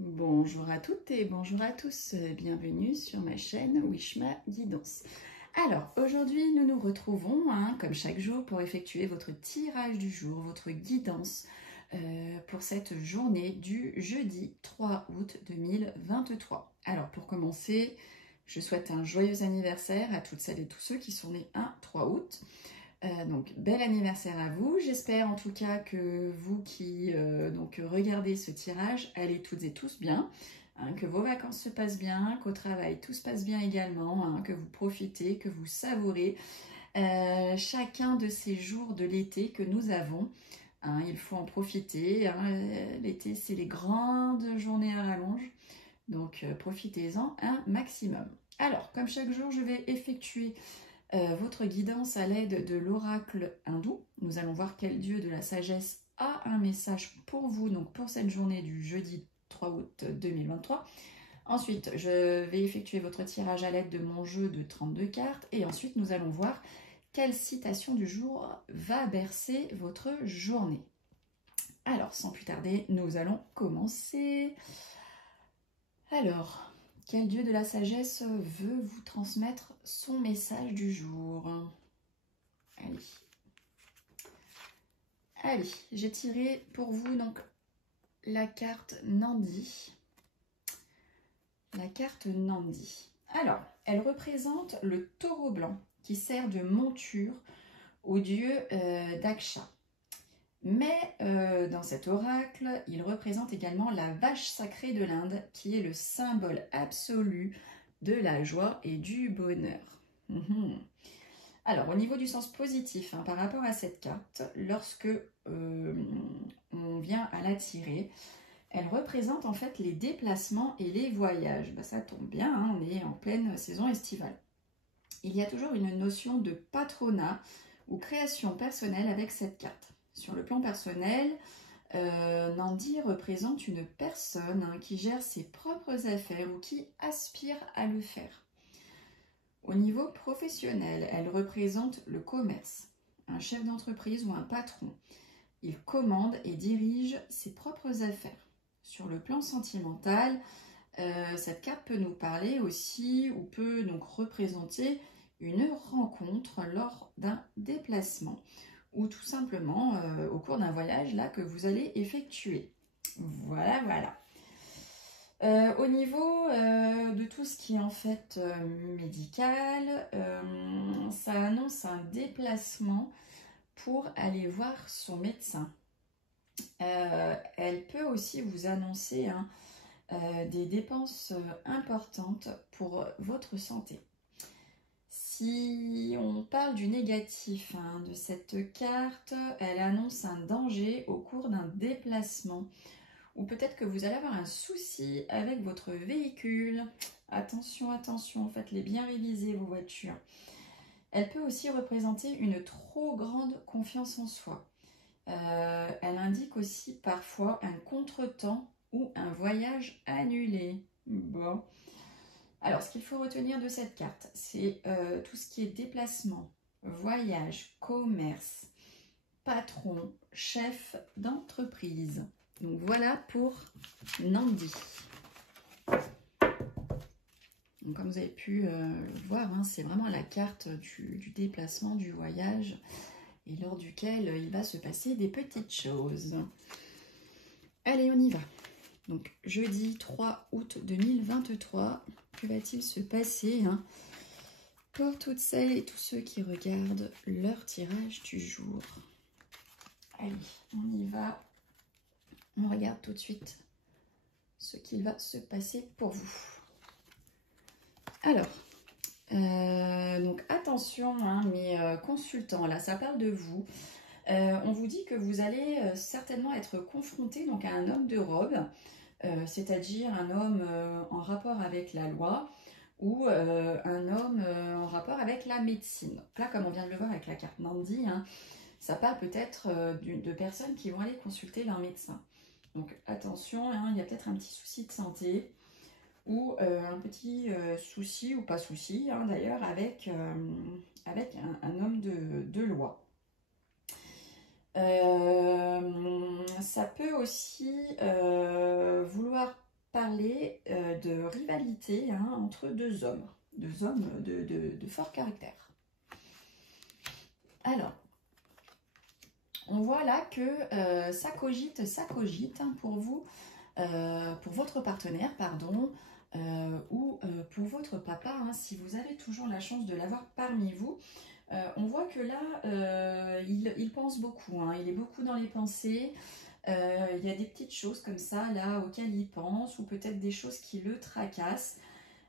Bonjour à toutes et bonjour à tous, bienvenue sur ma chaîne Wishma Guidance. Alors aujourd'hui nous nous retrouvons comme chaque jour pour effectuer votre tirage du jour, votre guidance pour cette journée du jeudi 3 août 2023. Alors pour commencer, je souhaite un joyeux anniversaire à toutes celles et tous ceux qui sont nés un 3 août. Donc bel anniversaire à vous, j'espère en tout cas que vous qui regardez ce tirage allez toutes et tous bien, que vos vacances se passent bien, qu'au travail tout se passe bien également, que vous profitez, que vous savourez chacun de ces jours de l'été que nous avons. Il faut en profiter, l'été c'est les grandes journées à rallonge, donc profitez-en un maximum. Alors comme chaque jour je vais effectuer votre guidance à l'aide de l'oracle hindou. Nous allons voir quel dieu de la sagesse a un message pour vous, donc pour cette journée du jeudi 3 août 2023. Ensuite, je vais effectuer votre tirage à l'aide de mon jeu de 32 cartes et ensuite nous allons voir quelle citation du jour va bercer votre journée. Alors, sans plus tarder, nous allons commencer. Alors, quel dieu de la sagesse veut vous transmettre son message du jour? Allez, j'ai tiré pour vous donc la carte Nandi. La carte Nandi. Alors, elle représente le taureau blanc qui sert de monture au dieu Daksha. Mais dans cet oracle, il représente également la vache sacrée de l'Inde, qui est le symbole absolu de la joie et du bonheur. Alors, au niveau du sens positif, par rapport à cette carte, lorsque on vient à la tirer, elle représente en fait les déplacements et les voyages. Ça tombe bien, on est en pleine saison estivale. Il y a toujours une notion de patronat ou création personnelle avec cette carte. Sur le plan personnel, Nandi représente une personne qui gère ses propres affaires ou qui aspire à le faire. Au niveau professionnel, elle représente le commerce, un chef d'entreprise ou un patron. Il commande et dirige ses propres affaires. Sur le plan sentimental, cette carte peut nous parler aussi ou peut donc représenter une rencontre lors d'un déplacement ou tout simplement au cours d'un voyage là que vous allez effectuer. Voilà, voilà. Au niveau de tout ce qui est en fait médical, ça annonce un déplacement pour aller voir son médecin. Elle peut aussi vous annoncer des dépenses importantes pour votre santé. Si on parle du négatif de cette carte, elle annonce un danger au cours d'un déplacement ou peut-être que vous allez avoir un souci avec votre véhicule. Attention, attention, faites-les bien réviser vos voitures. Elle peut aussi représenter une trop grande confiance en soi. Elle indique aussi parfois un contretemps ou un voyage annulé. Bon. Alors, ce qu'il faut retenir de cette carte, c'est tout ce qui est déplacement, voyage, commerce, patron, chef d'entreprise. Donc voilà pour Nandi. Donc, comme vous avez pu le voir, c'est vraiment la carte du déplacement, du voyage, et lors duquel il va se passer des petites choses. Allez, on y va. Donc, jeudi 3 août 2023, que va-t-il se passer pour toutes celles et tous ceux qui regardent leur tirage du jour? Allez, on y va. On regarde tout de suite ce qu'il va se passer pour vous. Alors, donc attention, mes consultants, là, ça parle de vous. On vous dit que vous allez certainement être confronté donc, à un homme de robe, c'est-à-dire un homme en rapport avec la loi ou un homme en rapport avec la médecine. Donc là, comme on vient de le voir avec la carte Nandi, ça parle peut-être de personnes qui vont aller consulter leur médecin. Donc attention, il y a peut-être un petit souci de santé ou un petit souci ou pas souci d'ailleurs avec un homme de loi. Ça peut aussi vouloir parler de rivalité hein, entre deux hommes de fort caractère. Alors, on voit là que ça cogite hein, pour vous, pour votre partenaire, pardon, ou pour votre papa, hein, si vous avez toujours la chance de l'avoir parmi vous. On voit que là, il pense beaucoup, hein, il est beaucoup dans les pensées. Il y a des petites choses comme ça, là, auxquelles il pense, ou peut-être des choses qui le tracassent.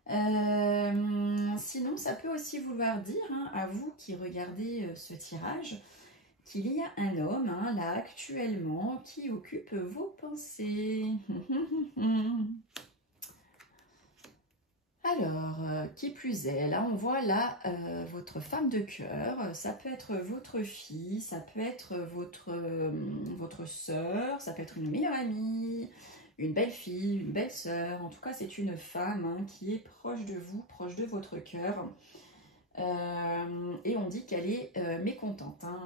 Sinon, ça peut aussi vouloir dire, hein, à vous qui regardez ce tirage, qu'il y a un homme, hein, là, actuellement, qui occupe vos pensées. Alors, qui plus est, là, on voit là votre femme de cœur. Ça peut être votre fille, ça peut être votre sœur, ça peut être une meilleure amie, une belle-fille, une belle-sœur. En tout cas, c'est une femme hein, qui est proche de vous, proche de votre cœur. Et on dit qu'elle est mécontente. Hein,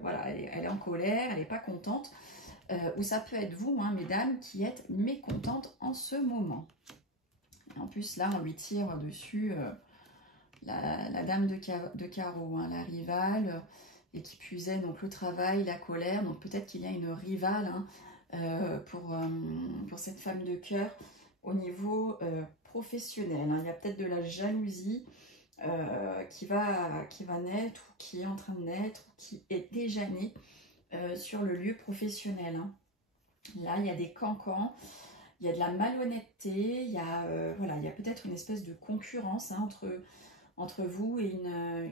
voilà, elle est en colère, elle n'est pas contente. Ou ça peut être vous, hein, mesdames, qui êtes mécontentes en ce moment. En plus, là, on lui tire dessus la dame de carreau, hein, la rivale, et qui puisait donc le travail, la colère. Donc peut-être qu'il y a une rivale hein, pour cette femme de cœur au niveau professionnel. Hein. Il y a peut-être de la jalousie qui va naître, ou qui est en train de naître, ou qui est déjà née sur le lieu professionnel. Hein. Là, il y a des cancans. Il y a de la malhonnêteté, il y a, voilà, il y a peut-être une espèce de concurrence hein, entre vous et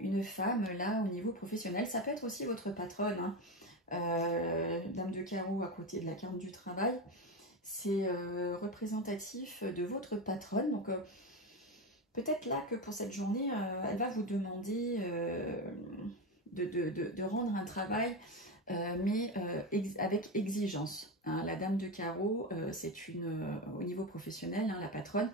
une femme, là, au niveau professionnel. Ça peut être aussi votre patronne, hein. Dame de carreau à côté de la carte du travail. C'est représentatif de votre patronne. Donc, peut-être là que pour cette journée, elle va vous demander de rendre un travail mais avec exigence. Hein. La dame de carreau, c'est au niveau professionnel, hein, la patronne,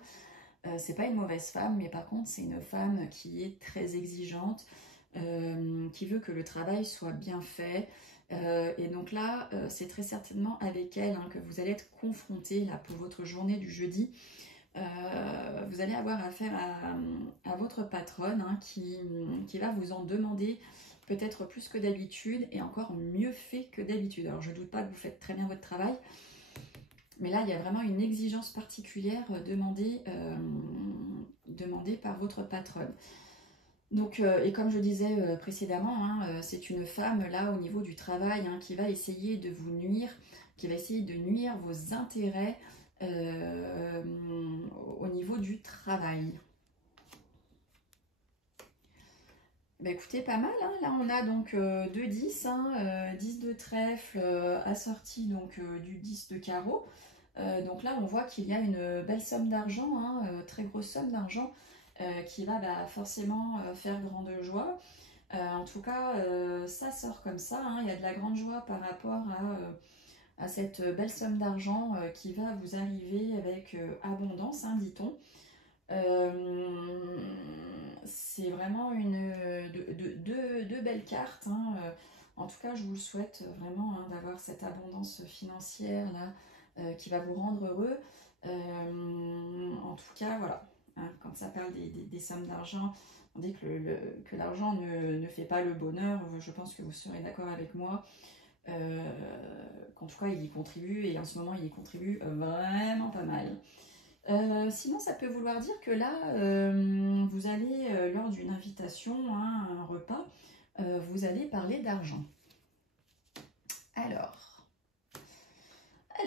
c'est pas une mauvaise femme, mais par contre, c'est une femme qui est très exigeante, qui veut que le travail soit bien fait. Et donc là, c'est très certainement avec elle hein, que vous allez être confrontés là, pour votre journée du jeudi. Vous allez avoir affaire à votre patronne hein, qui va vous en demander peut-être plus que d'habitude et encore mieux fait que d'habitude. Alors je ne doute pas que vous faites très bien votre travail, mais là il y a vraiment une exigence particulière demandée par votre patronne. Donc, et comme je disais précédemment, hein, c'est une femme là au niveau du travail hein, qui va essayer de vous nuire, qui va essayer de nuire vos intérêts au niveau du travail. Bah écoutez, pas mal, hein. Là on a donc 2 10, hein, 10 de trèfle assorti donc du 10 de carreau. Donc là on voit qu'il y a une belle somme d'argent, hein, très grosse somme d'argent qui va bah, forcément faire grande joie. En tout cas, ça sort comme ça, hein. Il y a de la grande joie par rapport à cette belle somme d'argent qui va vous arriver avec abondance, hein, dit-on. C'est vraiment deux belles cartes. Hein. En tout cas, je vous le souhaite vraiment hein, d'avoir cette abondance financière là, qui va vous rendre heureux. En tout cas, voilà. Hein, quand ça parle des sommes d'argent, on dit que l'argent ne fait pas le bonheur. Je pense que vous serez d'accord avec moi. Qu'en tout cas, il y contribue et en ce moment, il y contribue vraiment pas mal. Sinon, ça peut vouloir dire que là, vous allez, lors d'une invitation, hein, à un repas, vous allez parler d'argent. Alors,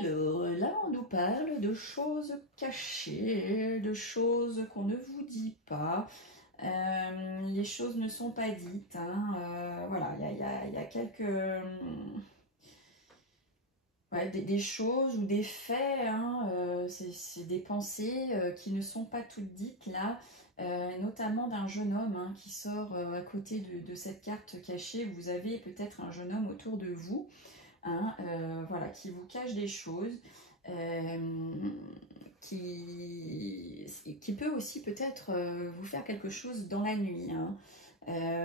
là, on nous parle de choses cachées, de choses qu'on ne vous dit pas. Les choses ne sont pas dites. Hein, voilà, il y a quelques... Ouais, des choses ou des faits, hein, c'est des pensées qui ne sont pas toutes dites là, notamment d'un jeune homme hein, qui sort à côté de cette carte cachée. Vous avez peut-être un jeune homme autour de vous, hein, voilà, qui vous cache des choses, qui peut aussi peut-être vous faire quelque chose dans la nuit. Hein.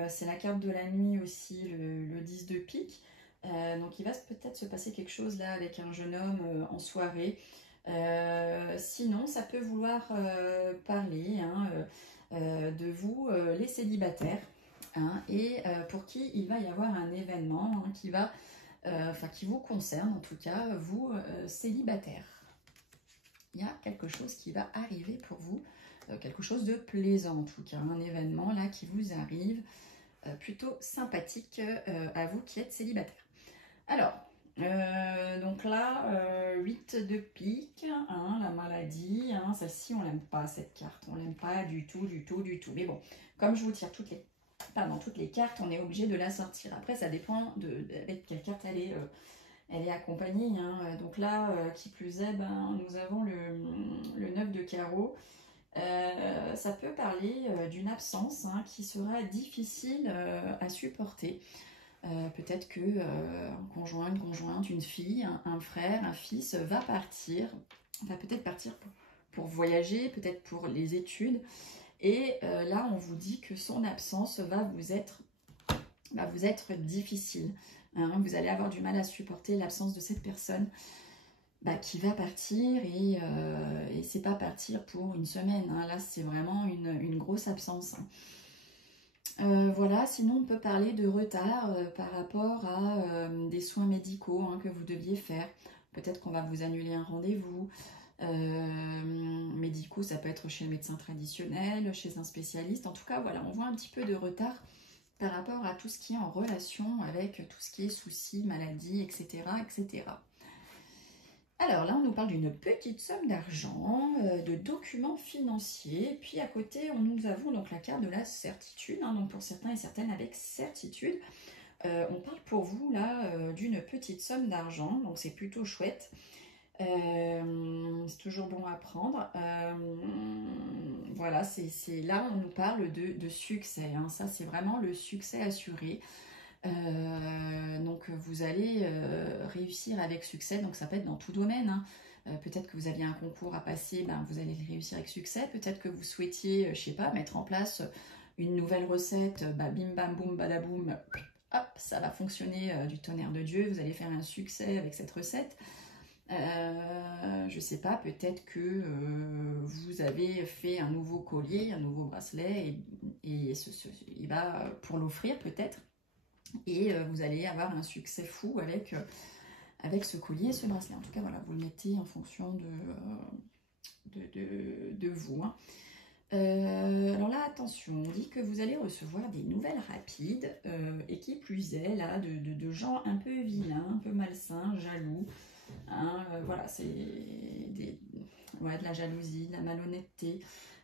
C'est la carte de la nuit aussi, le 10 de pique. Donc il va peut-être se passer quelque chose là avec un jeune homme en soirée. Si sinon, ça peut vouloir parler de vous, les célibataires, et pour qui il va y avoir un événement qui va, qui vous concerne, en tout cas, vous, célibataires. Il y a quelque chose qui va arriver pour vous, quelque chose de plaisant en tout cas, un événement là qui vous arrive, plutôt sympathique à vous qui êtes célibataire. Alors, donc là, 8 de pique, la maladie, celle-ci on l'aime pas cette carte, on l'aime pas du tout, du tout, du tout. Mais bon, comme je vous tire toutes les cartes, on est obligé de la sortir. Après, ça dépend avec quelle carte elle est accompagnée. Donc là, qui plus est, nous avons le 9 de carreau. Ça peut parler d'une absence qui sera difficile à supporter. Peut-être que un conjoint, une conjointe, une fille, un frère, un fils va partir, va peut-être partir pour voyager, peut-être pour les études. Et là, on vous dit que son absence va vous être difficile. Vous allez avoir du mal à supporter l'absence de cette personne qui va partir, et c'est pas partir pour une semaine. Là, c'est vraiment une grosse absence. Voilà, sinon on peut parler de retard par rapport à des soins médicaux que vous deviez faire. Peut-être qu'on va vous annuler un rendez-vous. Médicaux, ça peut être chez le médecin traditionnel, chez un spécialiste. En tout cas, voilà, on voit un petit peu de retard par rapport à tout ce qui est en relation avec tout ce qui est soucis, maladies, etc., etc. Alors là, on nous parle d'une petite somme d'argent, de documents financiers. Puis à côté, nous avons donc la carte de la certitude. Donc pour certains et certaines avec certitude. On parle pour vous là d'une petite somme d'argent. Donc c'est plutôt chouette. C'est toujours bon à prendre. Voilà, là on nous parle de succès. Ça, c'est vraiment le succès assuré. Donc vous allez réussir avec succès, donc ça peut être dans tout domaine. Peut-être que vous aviez un concours à passer, vous allez le réussir avec succès. Peut-être que vous souhaitiez, je sais pas, mettre en place une nouvelle recette, bim bam boum badaboum, hop, ça va fonctionner du tonnerre de Dieu, vous allez faire un succès avec cette recette. Je sais pas, peut-être que vous avez fait un nouveau collier, un nouveau bracelet, et il va pour l'offrir peut-être. Et vous allez avoir un succès fou avec ce collier et ce bracelet. En tout cas, voilà, vous le mettez en fonction de vous. Alors là, attention, on dit que vous allez recevoir des nouvelles rapides, et qui plus est, là, de gens un peu vilains, un peu malsains, jaloux. Voilà, c'est de la jalousie, de la malhonnêteté.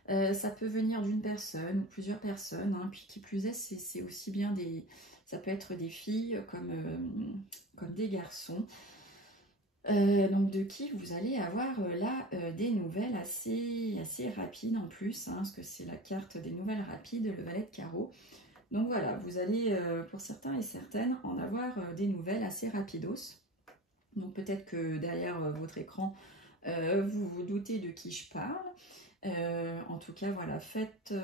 Ça peut venir d'une personne ou plusieurs personnes, puis qui plus est, c'est aussi bien ça peut être des filles comme des garçons. Donc de qui vous allez avoir là des nouvelles assez rapides en plus, parce que c'est la carte des nouvelles rapides, le valet de carreau. Donc voilà, vous allez pour certains et certaines en avoir des nouvelles assez rapidos. Donc peut-être que derrière votre écran, vous vous doutez de qui je parle. En tout cas, voilà, faites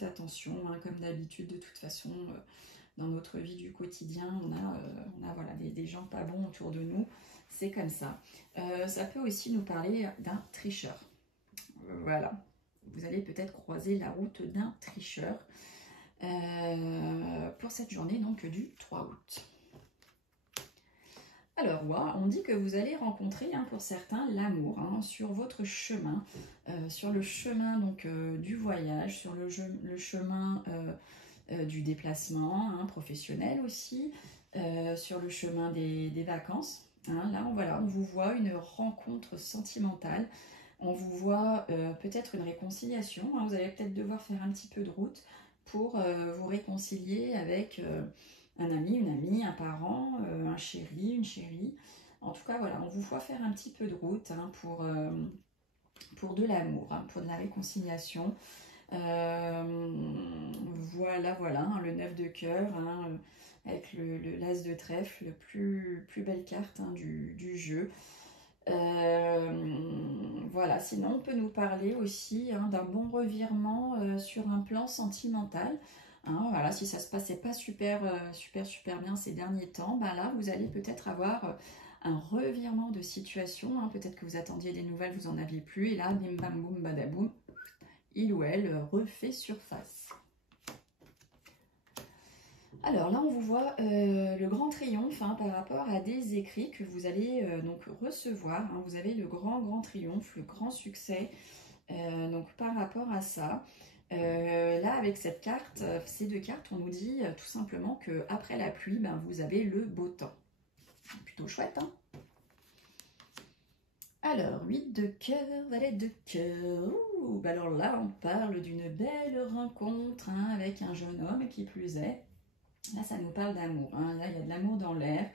attention, comme d'habitude, de toute façon. Dans notre vie du quotidien, on a voilà, des gens pas bons autour de nous. C'est comme ça. Ça peut aussi nous parler d'un tricheur. Voilà. Vous allez peut-être croiser la route d'un tricheur pour cette journée donc du 3 août. Alors, on dit que vous allez rencontrer, pour certains, l'amour sur votre chemin, sur le chemin donc du voyage, sur le chemin du déplacement professionnel aussi, sur le chemin des vacances. Là, on vous voit une rencontre sentimentale, on vous voit peut-être une réconciliation. Vous allez peut-être devoir faire un petit peu de route pour vous réconcilier avec un ami, une amie, un parent, un chéri, une chérie. En tout cas, voilà, on vous voit faire un petit peu de route pour de l'amour, pour de la réconciliation. Voilà, le 9 de cœur, avec l'as de trèfle, le plus belle carte du jeu. Voilà, sinon on peut nous parler aussi d'un bon revirement sur un plan sentimental. Voilà, si ça se passait pas super bien ces derniers temps, là vous allez peut-être avoir un revirement de situation. Hein. Peut-être que vous attendiez des nouvelles, vous n'en aviez plus. Et là, bim bam boum badaboum, il ou elle refait surface. Alors là, on vous voit le grand triomphe hein, par rapport à des écrits que vous allez donc recevoir. Hein. Vous avez le grand triomphe, le grand succès. Donc par rapport à ça, là avec cette carte, ces deux cartes, on nous dit tout simplement que après la pluie, ben, vous avez le beau temps. Plutôt chouette, hein? Alors, 8 de cœur, valet de cœur. Bah alors là, on parle d'une belle rencontre hein, avec un jeune homme qui plus est. Là, ça nous parle d'amour. Hein. Là, il y a de l'amour dans l'air.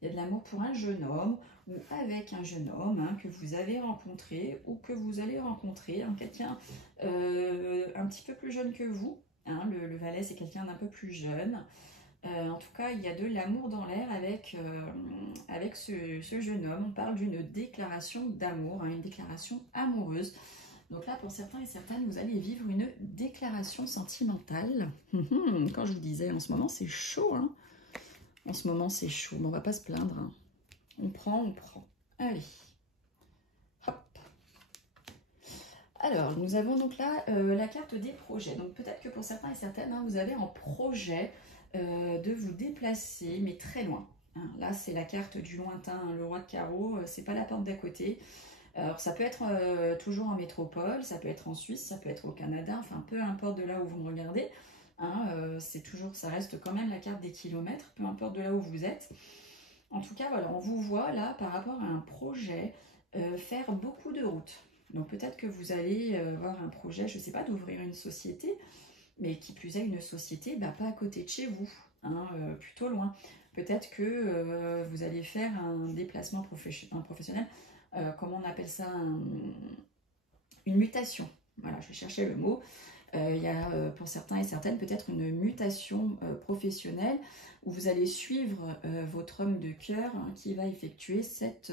Il y a de l'amour pour un jeune homme ou avec un jeune homme hein, que vous avez rencontré ou que vous allez rencontrer. Hein, quelqu'un un petit peu plus jeune que vous. Hein. Le valet, c'est quelqu'un d'un peu plus jeune. En tout cas, il y a de l'amour dans l'air avec ce jeune homme. On parle d'une déclaration d'amour, hein, une déclaration amoureuse. Donc là, pour certains et certaines, vous allez vivre une déclaration sentimentale. Quand je vous disais, en ce moment, c'est chaud. Hein. En ce moment, c'est chaud, mais on va pas se plaindre. Hein. On prend. Allez. Hop. Alors, nous avons donc là la carte des projets. Donc peut-être que pour certains et certaines, hein, vous avez en projet de vous déplacer, mais très loin. Hein. Là, c'est la carte du lointain, hein, le roi de carreau, c'est pas la porte d'à côté. Alors, ça peut être toujours en métropole, ça peut être en Suisse, ça peut être au Canada, enfin, peu importe de là où vous me regardez. Hein, c'est toujours, ça reste quand même la carte des kilomètres, peu importe de là où vous êtes. En tout cas, voilà, on vous voit là, par rapport à un projet, faire beaucoup de routes. Donc, peut-être que vous allez avoir un projet, je ne sais pas, d'ouvrir une société, mais qui plus est une société, bah, pas à côté de chez vous, hein, plutôt loin. Peut-être que vous allez faire un déplacement professionnel, comment on appelle ça, une mutation. Voilà, je vais chercher le mot. Il y a pour certains et certaines peut-être une mutation professionnelle où vous allez suivre votre homme de cœur hein, qui va effectuer cette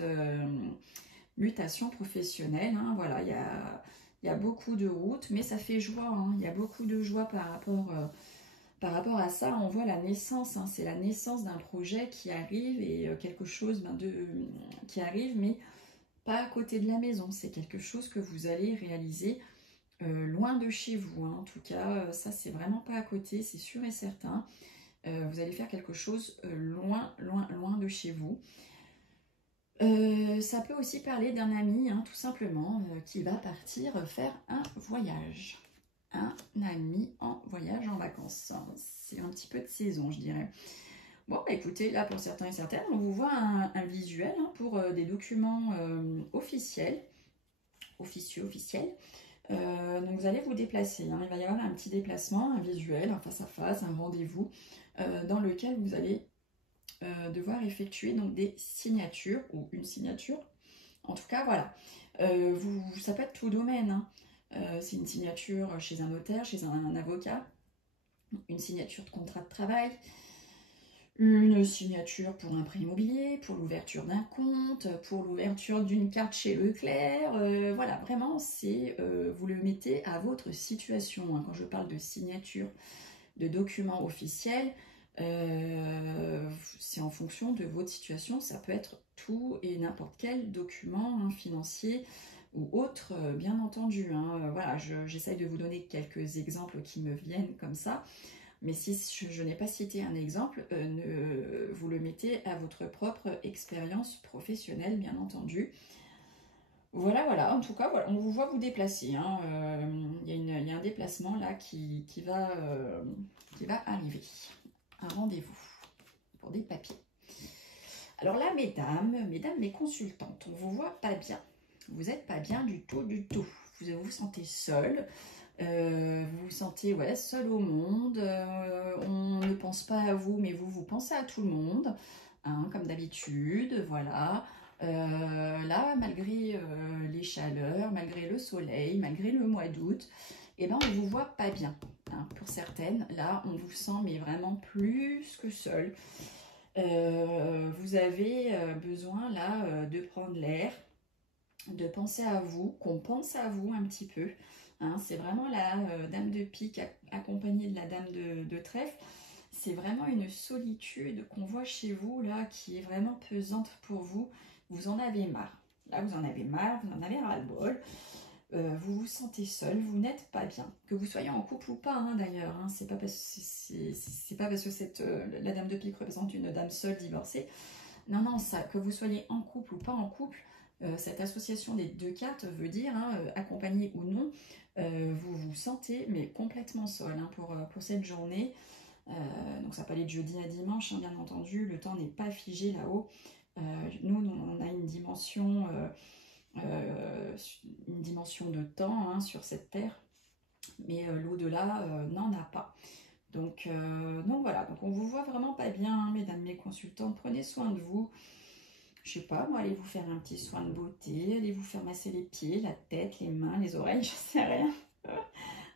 mutation professionnelle. Hein, voilà, il y a beaucoup de routes, mais ça fait joie. Hein, il y a beaucoup de joie par rapport à ça. On voit la naissance. Hein, c'est la naissance d'un projet qui arrive et quelque chose qui arrive, mais pas à côté de la maison. C'est quelque chose que vous allez réaliser loin de chez vous. Hein. En tout cas, ça, c'est vraiment pas à côté, c'est sûr et certain. Vous allez faire quelque chose loin de chez vous. Ça peut aussi parler d'un ami, hein, tout simplement, qui va partir faire un voyage. Un ami en voyage, en vacances. C'est un petit peu de saison, je dirais. Bon, bah écoutez, là, pour certains et certaines, on vous voit un visuel hein, pour des documents officiels. Donc vous allez vous déplacer. Hein. Il va y avoir un petit déplacement, un visuel, un face à face, un rendez-vous, dans lequel vous allez devoir effectuer donc des signatures ou une signature. En tout cas, voilà. Ça peut être tout domaine. Hein. C'est une signature chez un notaire, chez un avocat, une signature de contrat de travail, une signature pour un prêt immobilier, pour l'ouverture d'un compte, pour l'ouverture d'une carte chez Leclerc. Voilà, vraiment, c'est vous le mettez à votre situation. Hein. Quand je parle de signature de documents officiels, c'est en fonction de votre situation. Ça peut être tout et n'importe quel document hein, financier ou autre, bien entendu. Hein. Voilà, j'essaye de vous donner quelques exemples qui me viennent comme ça. Mais si je n'ai pas cité un exemple, vous le mettez à votre propre expérience professionnelle, bien entendu. Voilà, voilà. En tout cas, voilà, on vous voit vous déplacer. Hein. Il y a un déplacement là qui va arriver. Un rendez-vous pour des papiers. Alors là, mesdames, mes consultantes, on vous voit pas bien. Vous n'êtes pas bien du tout, du tout. Vous vous sentez seule. Vous vous sentez ouais, seul au monde, on ne pense pas à vous, mais vous pensez à tout le monde, hein, comme d'habitude, voilà. Là, malgré les chaleurs, malgré le soleil, malgré le mois d'août, eh ben, on vous voit pas bien. Hein. Pour certaines, là, on vous sent mais vraiment plus que seul. Vous avez besoin là de prendre l'air, de penser à vous, qu'on pense à vous un petit peu. Hein, c'est vraiment la dame de pique accompagnée de la dame de trèfle. c'est vraiment une solitude qu'on voit chez vous, là, qui est vraiment pesante pour vous. Vous en avez marre. Là, vous en avez marre, vous en avez ras-le-bol. Vous vous sentez seul, vous n'êtes pas bien. Que vous soyez en couple ou pas, hein, d'ailleurs. Hein, c'est pas parce que la dame de pique représente une dame seule divorcée. Non, non, ça, que vous soyez en couple ou pas en couple, cette association des deux cartes veut dire, hein, accompagné ou non, vous vous sentez mais complètement seul, hein, pour cette journée. Donc ça peut aller de jeudi à dimanche, hein, bien entendu, le temps n'est pas figé là-haut. Nous, on a une dimension de temps, hein, sur cette terre, mais l'au-delà n'en a pas. Donc voilà, donc on vous voit vraiment pas bien, hein, mesdames mes consultantes, prenez soin de vous. Je sais pas, moi, allez vous faire un petit soin de beauté, allez vous faire masser les pieds, la tête, les mains, les oreilles, je sais rien.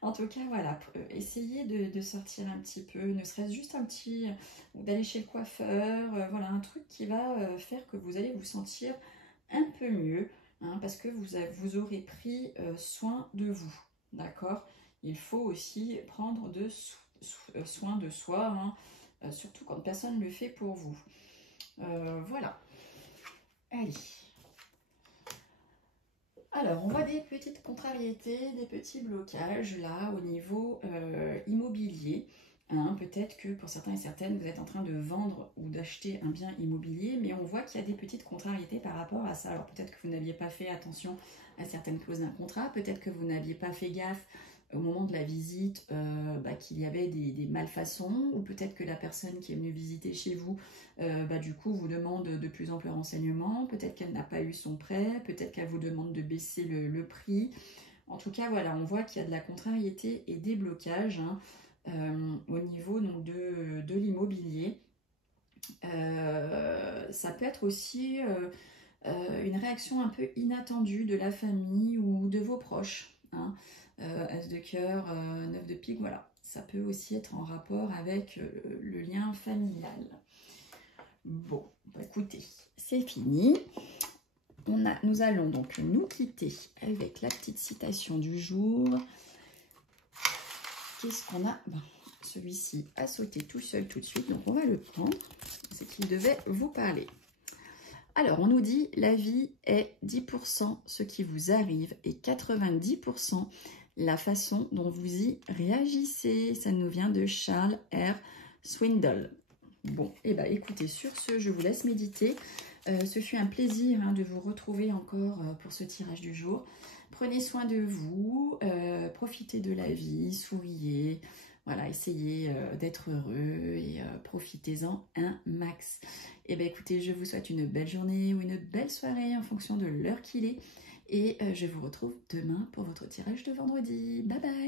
En tout cas, voilà, essayez de sortir un petit peu, ne serait-ce juste un petit, d'aller chez le coiffeur, voilà, un truc qui va faire que vous allez vous sentir un peu mieux, hein, parce que vous aurez pris soin de vous, d'accord? Il faut aussi prendre soin de soi, hein, surtout quand personne ne le fait pour vous. Voilà. Allez. Alors, on voit des petites contrariétés, des petits blocages là au niveau immobilier. Hein, peut-être que pour certains et certaines, vous êtes en train de vendre ou d'acheter un bien immobilier, mais on voit qu'il y a des petites contrariétés par rapport à ça. Alors peut-être que vous n'aviez pas fait attention à certaines clauses d'un contrat, peut-être que vous n'aviez pas fait gaffe au moment de la visite qu'il y avait des malfaçons, ou peut-être que la personne qui est venue visiter chez vous, du coup, vous demande de plus amples renseignements, peut-être qu'elle n'a pas eu son prêt, peut-être qu'elle vous demande de baisser le prix. En tout cas, voilà, on voit qu'il y a de la contrariété et des blocages, hein, au niveau donc, de l'immobilier. Ça peut être aussi une réaction un peu inattendue de la famille ou de vos proches, hein. As de cœur, 9 de pique, voilà. Ça peut aussi être en rapport avec le lien familial. Bon, bah écoutez, c'est fini. Nous allons donc nous quitter avec la petite citation du jour. Qu'est-ce qu'on a? Celui-ci a sauté tout seul tout de suite, donc on va le prendre. C'est qu'il devait vous parler. Alors, on nous dit, la vie est 10% ce qui vous arrive et 90% la façon dont vous y réagissez. Ça nous vient de Charles R. Swindoll. Bon, et bien écoutez, sur ce, je vous laisse méditer. Ce fut un plaisir, hein, de vous retrouver encore pour ce tirage du jour. Prenez soin de vous, profitez de la vie, souriez. Voilà, essayez d'être heureux et profitez-en un max. Et bien écoutez, je vous souhaite une belle journée ou une belle soirée en fonction de l'heure qu'il est. Et je vous retrouve demain pour votre tirage de vendredi. Bye bye!